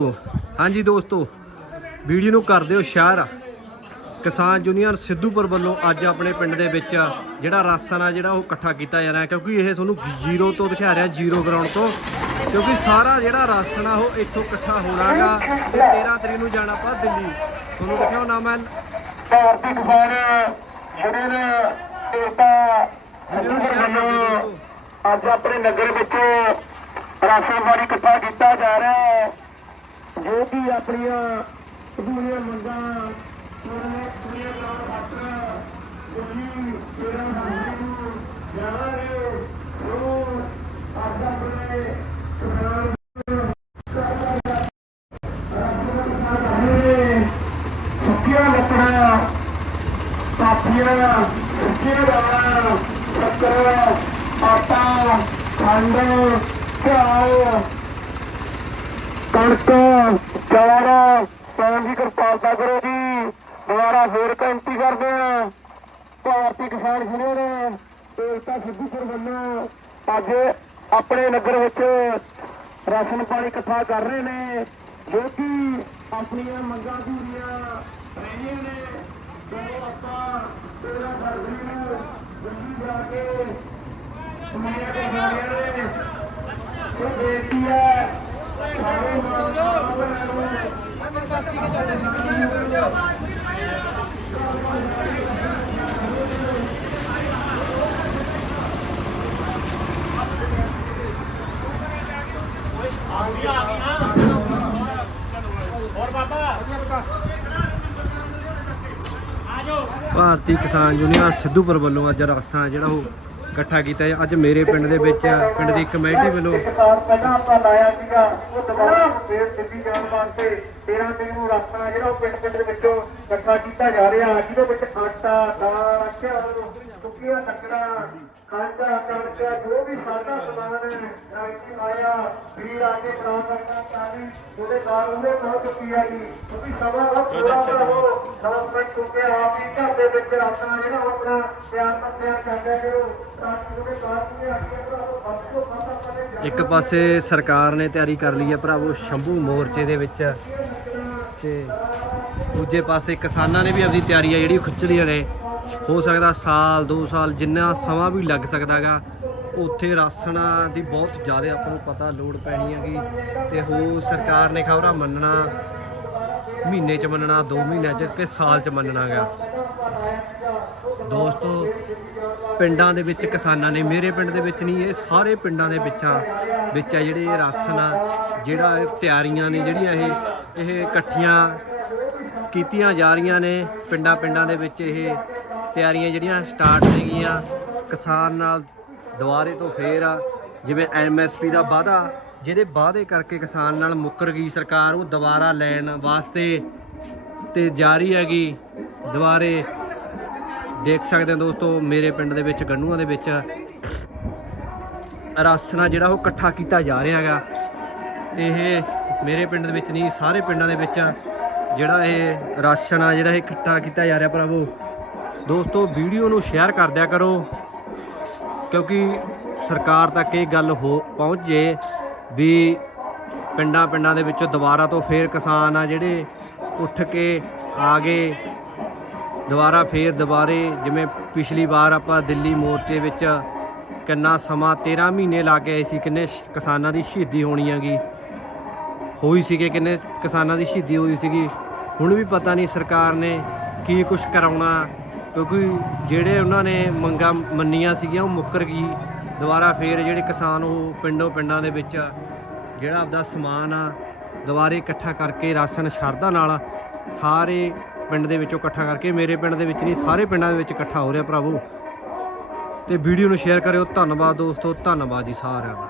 ਹਾਂਜੀ ਦੋਸਤੋ ਵੀਡੀਓ ਨੂੰ ਕਰ ਦਿਓ ਸ਼ੇਅਰ। ਕਿਸਾਨ ਯੂਨੀਅਨ ਸਿੱਧੂਪੁਰ ਵੱਲੋਂ ਅੱਜ ਆਪਣੇ ਪਿੰਡ ਦੇ ਵਿੱਚ ਜਿਹੜਾ ਰਾਸ਼ਨ ਆ ਜਿਹੜਾ ਉਹ ਇਕੱਠਾ ਕੀਤਾ ਜਾ ਰਿਹਾ ਕਿਉਂਕਿ ਇਹ ਤੁਹਾਨੂੰ ਜ਼ੀਰੋ ਤੋਂ ਦਿਖਾ ਰਿਹਾ ਜ਼ੀਰੋ ਗਰਾਊਂਡ ਤੋਂ। ਕਿਉਂਕਿ ਸਾਰਾ ਜਿਹੜਾ ਰਾਸ਼ਨ ਆ ਉਹ ਇੱਥੋਂ ਇਕੱਠਾ ਹੋਣਾਗਾ ਤੇ 13 ਤਰੀਕ ਨੂੰ ਜਾਣਾ ਆਪਾਂ ਦਿੱਲੀ। ਤੁਹਾਨੂੰ ਦਿਖਾਉ ਨਾ ਮੈਂ ਭਾਰਤੀ ਕਿਸਾਨ ਜਿਹੜੇ ਨੇ ਏਕਤਾ ਵੀਡੀਓ ਨੂੰ ਸ਼ੇਅਰ ਕਰ ਦਿਓ ਦੋਸਤੋ। ਅੱਜ ਆਪਣੇ ਨਗਰ ਵਿੱਚ ਰਾਸ਼ਨ ਪਾਣੀ ਇਕੱਠਾ ਕੀਤਾ ਜਾ ਰਿਹਾ ਹੈ। ਜੋ ਕਿ ਆਪਣੀਆਂ ਪੂਰੀਆਂ ਮੰਗਾਂ ਪੂਰੀਆਂ ਪੂਰੀਆਂ ਕਰਾਉਣ ਖਾਤਰ ਤੁਸੀਂ ਜਿਹੜਾ ਰਾਸ਼ਨ ਨੂੰ ਜਾਣਾਂਗੇ ਉਹ ਅੱਜ ਆਪਣੇ ਕਿਸਾਨ ਸੁੱਕੀਆਂ ਲੱਕੜਾਂ, ਸਾਥੀਆਂ ਆਟਾ ਖੰਡ, ਘਿਓ ਕਣਕ ਚਾਵਲ ਪਾਉਣ ਦੀ ਕਿਰਪਾਲਤਾ ਕਰੋ ਜੀ, ਦੁਬਾਰਾ ਫੇਰ ਬੇਨਤੀ ਕਰਦੇ ਹਾਂ ਭਾਰਤੀ ਕਿਸਾਨ ਯੂਨੀਅਨ ਏਕਤਾ ਸਿੱਧੂਪੁਰ ਵੱਲੋਂ ਅੱਜ ਆਪਣੇ ਨਗਰ ਵਿੱਚ ਰਾਸ਼ਨ ਪਾਣੀ ਇਕੱਠਾ ਕਰ ਰਹੇ ਨੇ, ਜੋ ਕਿ ਆਪਣੀਆਂ ਮੰਗਾਂ ਪੂਰੀਆਂ ਰਹੀਆਂ ਨੇ। ਜੋ ਆਪਾਂ 13 ਫਰਵਰੀ ਨੂੰ ਦਿੱਲੀ ਜਾ ਕੇ ਸੁਣੀਆਂ ਤੇ ਜਾਣੀਆਂ ਨੇ ਉਹ ਬੇਨਤੀ ਹੈ ਭਾਰਤੀ ਕਿਸਾਨ ਯੂਨੀਅਨ ਸਿੱਧੂਪੁਰ ਵੱਲੋਂ ਅੱਜ ਰਾਸ਼ਨ ਜਿਹੜਾ ਉਹ ਇਕੱਠਾ ਕੀਤਾ ਹੈ। ਅੱਜ ਮੇਰੇ ਪਿੰਡ ਦੇ ਵਿੱਚ ਪਿੰਡ ਦੀ ਕਮੇਟੀ ਵੱਲੋਂ ਇੱਕ ਸਾਲ ਪਹਿਲਾਂ ਆਪਾਂ ਲਾਇਆ ਸੀਗਾ, ਉਹ ਦੁਬਾਰਾ ਫੇਰ ਦਿੱਲੀ ਜਾਣ ਵਾਸਤੇ 13 ਤਰੀਕ ਨੂੰ ਰਸਤਾ ਜਿਹੜਾ ਉਹ ਪਿੰਡ ਪਿੰਡ ਦੇ ਵਿੱਚੋਂ ਇਕੱਠਾ ਕੀਤਾ ਜਾ ਰਿਹਾ ਜਿਹਦੇ ਵਿੱਚ ਆਟਾ, ਦਾਲ ਘਿਓ ਸੁੱਕੀਆਂ ਲੱਕੜਾਂ ਖੰਡ ਕਣਕ ਜੋ ਵੀ ਸਾਦਾ ਸਮਾਨ ਰਾਈਟੀ ਆਇਆ ਵੀਰ ਆ ਕੇ ਸਕਦਾ ਚਾਹੀ ਉਹਦੇ ਨਾਲ ਉਹਨੇ ਪਹੁੰਚ ਚੁੱਕੀ ਹੈ ਜੀ। ਕਿਉਂਕਿ ਸਮਾਂ ਬਹੁਤ ਥੋੜਾ ਜਿਹਾ ਹੋ ਸਮਾਂ ਚੁੱਕੇ ਆਪ ਹੀ ਘਰ ਦੇ ਵਿੱਚ ਰਸਤਾ ਜਿਹੜਾ ਆਪਣਾ ਤਿਆਰ ਤਾਂ ਤਿਆਰ ਕਰਦੇ ਕਰੋ ਤਾਂ ਉਹਦੇ ਬਾਅਦ ਨੂੰ ਆ ਕੇ ਭਰਾਵੋ ਵੱਧ ਤੋਂ ਨੇ ਇੱਕ ਪਾਸੇ ਸਰਕਾਰ ਨੇ ਤਿਆਰੀ ਕਰ ਲਈ ਹੈ ਭਰਾਵੋ ਸ਼ੰਭੂ ਮੋਰਚੇ ਦੇ ਵਿੱਚ। ਤੇ ਦੂਜੇ ਪਾਸੇ ਕਿਸਾਨਾਂ ਨੇ ਵੀ ਆਪਣੀ ਤਿਆਰੀ ਆ ਜਿਹੜੀ ਖਿੱਚ ਲਈ ਨੇ। ਹੋ ਸਕਦਾ ਸਾਲ 2 ਸਾਲ, ਜਿੰਨਾ ਸਮਾਂ ਵੀ ਲੱਗ ਸਕਦਾਗਾ, ਉੱਥੇ ਰਾਸ਼ਨ ਦੀ ਬਹੁਤ ਜ਼ਿਆਦਾ ਆਪਾਂ ਨੂੰ ਪਤਾ ਲੋੜ ਪੈਣੀ ਹੈਗੀ। ਤੇ ਹੋ ਸਰਕਾਰ ਨੇ ਖਬਰਾਂ ਮੰਨਣਾ, ਮਹੀਨੇ ਚ ਮੰਨਣਾ 2 ਮਹੀਨਿਆਂ ਚ ਕਿ ਸਾਲ ਚ ਮੰਨਣਾਗਾ। ਦੋਸਤੋ, ਪਿੰਡਾਂ ਦੇ ਵਿੱਚ ਕਿਸਾਨਾਂ ਨੇ, ਮੇਰੇ ਪਿੰਡ ਦੇ ਵਿੱਚ ਨਹੀਂ, ਇਹ ਸਾਰੇ ਪਿੰਡਾਂ ਦੇ ਵਿੱਚਾਂ, ਵਿੱਚ ਆ ਜਿਹੜੇ ਰਾਸ਼ਨ ਆ, ਜਿਹੜਾ ਤਿਆਰੀਆਂ ਨੇ, ਜਿਹੜੀਆਂ ਇਹ ਇਹ ਇਕੱਠੀਆਂ ਕੀਤੀਆਂ ਜਾ ਰਹੀਆਂ ਨੇ ਪਿੰਡਾਂ ਪਿੰਡਾਂ ਦੇ ਵਿੱਚ ਇਹ ਤਿਆਰੀਆਂ ਜਿਹੜੀਆਂ ਸਟਾਰਟ ਸੀਗੀਆਂ, ਕਿਸਾਨ ਨਾਲ ਦੁਬਾਰੇ ਤੋਂ ਫੇਰ ਆ, ਜਿਵੇਂ ਐਮਐਸਪੀ ਦਾ ਵਾਅਦਾ, ਜਿਹਦੇ ਵਾਅਦੇ ਕਰਕੇ ਕਿਸਾਨ ਨਾਲ ਮੁੱਕਰ ਗਈ ਸਰਕਾਰ, ਉਹ ਦੁਬਾਰਾ ਲੈਣ ਵਾਸਤੇ ਤੇ ਜਾਰੀ ਹੈਗੀ। ਦੁਬਾਰੇ ਦੇਖ ਸਕਦੇ ਹੋ ਦੋਸਤੋ, ਮੇਰੇ ਪਿੰਡ ਦੇ ਵਿੱਚ, ਗੰਨੂਆਂ ਦੇ ਵਿੱਚ ਰਾਸਨਾ ਜਿਹੜਾ ਉਹ ਇਕੱਠਾ ਕੀਤਾ ਜਾ ਰਿਹਾ ਹੈਗਾ। ਇਹ ਮੇਰੇ ਪਿੰਡ ਦੇ ਵਿੱਚ ਨਹੀਂ, ਸਾਰੇ ਪਿੰਡਾਂ ਦੇ ਵਿੱਚ ਜਿਹੜਾ ਇਹ ਰਾਸ਼ਨ ਆ, ਜਿਹੜਾ ਇਹ ਇਕੱਠਾ ਕੀਤਾ ਜਾ ਰਿਹਾ ਭਰਾਵੋ ਦੋਸਤੋ, ਵੀਡੀਓ ਨੂੰ ਸ਼ੇਅਰ ਕਰ ਦਿਆ ਕਰੋ, ਕਿਉਂਕਿ ਸਰਕਾਰ ਤੱਕ ਇਹ ਗੱਲ ਹੋ ਪਹੁੰਚ ਜੇ ਵੀ ਪਿੰਡਾਂ ਪਿੰਡਾਂ ਦੇ ਵਿੱਚੋਂ ਦੁਬਾਰਾ ਤੋਂ ਫੇਰ ਕਿਸਾਨ ਆ ਜਿਹੜੇ ਉੱਠ ਕੇ ਆ ਗਏ, ਦੁਬਾਰਾ ਫੇਰ ਦੁਬਾਰੇ ਜਿਵੇਂ ਪਿਛਲੀ ਵਾਰ ਆਪਾਂ ਦਿੱਲੀ ਮੋਰਚੇ ਵਿੱਚ ਕਿੰਨਾ ਸਮਾਂ 13 ਮਹੀਨੇ ਲਾ ਕੇ ਆਏ ਸੀ, ਕਿੰਨੇ ਕਿਸਾਨਾਂ ਦੀ ਸ਼ਹੀਦੀ ਹੋਣੀ ਹੈਗੀ। ਹੋਈ ਸੀਗੇ, ਕਿੰਨੇ ਕਿਸਾਨਾਂ ਦੀ ਸ਼ਹੀਦੀ ਹੋਈ ਸੀਗੀ। ਹੁਣ ਵੀ ਪਤਾ ਨਹੀਂ ਸਰਕਾਰ ਨੇ ਕੀ ਕੁਝ ਕਰਾਉਣਾ। ਕਿਉਂਕਿ ਜਿਹੜੇ ਉਹਨਾਂ ਨੇ ਮੰਗਾਂ ਮੰਨੀਆਂ ਸੀਗੀਆਂ, ਉਹ ਮੁੱਕਰ ਗਈ। ਦੁਬਾਰਾ ਫੇਰ ਜਿਹੜੇ ਕਿਸਾਨ ਉਹ ਪਿੰਡੋਂ ਪਿੰਡਾਂ ਦੇ ਵਿੱਚ ਜਿਹੜਾ ਆਪਦਾ ਸਮਾਨ ਆ, ਦੁਬਾਰੇ ਇਕੱਠਾ ਕਰਕੇ ਰਾਸ਼ਨ ਸ਼ਰਧਾ ਨਾਲ ਸਾਰੇ ਪਿੰਡ ਦੇ ਵਿੱਚੋਂ ਇਕੱਠਾ ਕਰਕੇ, ਮੇਰੇ ਪਿੰਡ ਦੇ ਵਿੱਚ ਨਹੀਂ, ਸਾਰੇ ਪਿੰਡਾਂ ਦੇ ਵਿੱਚ ਇਕੱਠਾ ਹੋ ਰਿਹਾ ਭਰਾਵੋ। ਤੇ ਵੀਡੀਓ ਨੂੰ ਸ਼ੇਅਰ ਕਰਿਓ। ਧੰਨਵਾਦ ਦੋਸਤੋ, ਧੰਨਵਾਦ ਜੀ ਸਾਰਿਆਂ ਦਾ।